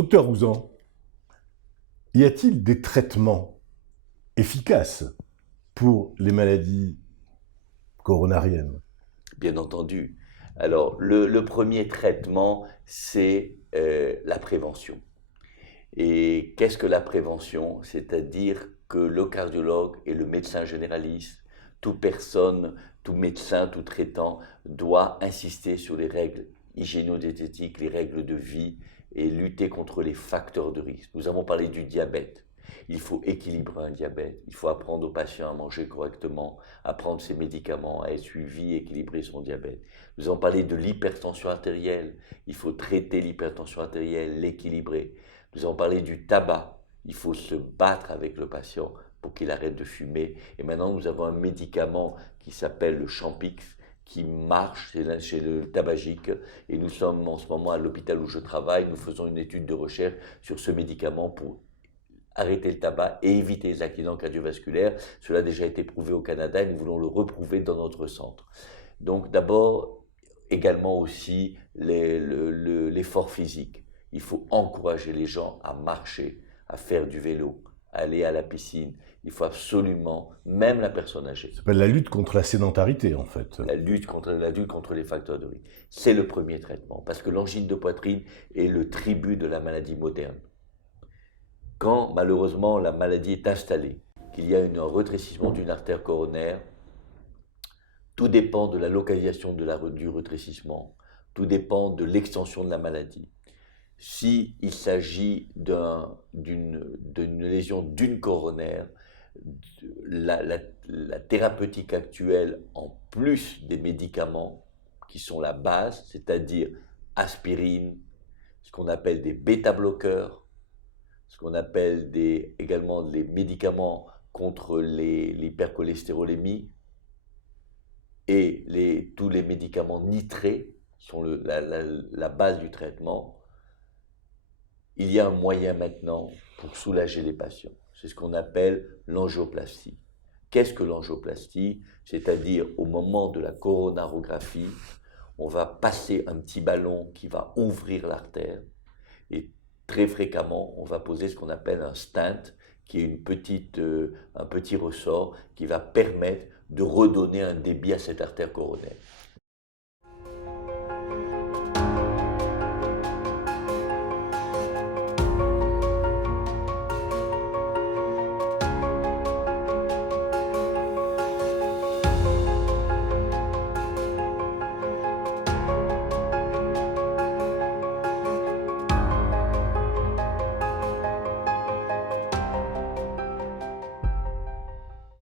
Docteur Rouzan, y a-t-il des traitements efficaces pour les maladies coronariennes? Bien entendu. Alors, le premier traitement, c'est la prévention. Et qu'est-ce que la prévention? C'est-à-dire que le cardiologue et le médecin généraliste, toute personne, tout médecin, tout traitant, doit insister sur les règles hygiéno-diététiques, les règles de vie et lutter contre les facteurs de risque. Nous avons parlé du diabète. Il faut équilibrer un diabète. Il faut apprendre aux patients à manger correctement, à prendre ses médicaments, à être suivi, équilibrer son diabète. Nous avons parlé de l'hypertension artérielle. Il faut traiter l'hypertension artérielle, l'équilibrer. Nous avons parlé du tabac. Il faut se battre avec le patient pour qu'il arrête de fumer. Et maintenant, nous avons un médicament qui s'appelle le Champix, qui marche chez le tabagique. Et nous sommes en ce moment à l'hôpital où je travaille. Nous faisons une étude de recherche sur ce médicament pour arrêter le tabac et éviter les accidents cardiovasculaires. Cela a déjà été prouvé au Canada et nous voulons le reprouver dans notre centre. Donc d'abord, également aussi l'effort physique. Il faut encourager les gens à marcher, à faire du vélo, à aller à la piscine. Il faut absolument, même la personne âgée, Ça s'appelle la lutte contre la sédentarité, en fait. la lutte contre les facteurs de risque. C'est le premier traitement, parce que l'angine de poitrine est le tribut de la maladie moderne. Quand malheureusement la maladie est installée, qu'il y a un rétrécissement d'une artère coronaire, tout dépend de la localisation du rétrécissement, tout dépend de l'extension de la maladie. S'il s'agit d'une lésion d'une coronaire, la thérapeutique actuelle, en plus des médicaments qui sont la base, c'est-à-dire aspirine, ce qu'on appelle des bêta-bloqueurs, ce qu'on appelle également des médicaments contre l'hypercholestérolémie et tous les médicaments nitrés sont la base du traitement. Il y a un moyen maintenant pour soulager les patients. C'est ce qu'on appelle l'angioplastie. Qu'est-ce que l'angioplastie? C'est-à-dire au moment de la coronarographie, on va passer un petit ballon qui va ouvrir l'artère et très fréquemment, on va poser ce qu'on appelle un stent, qui est un petit ressort qui va permettre de redonner un débit à cette artère coronaire.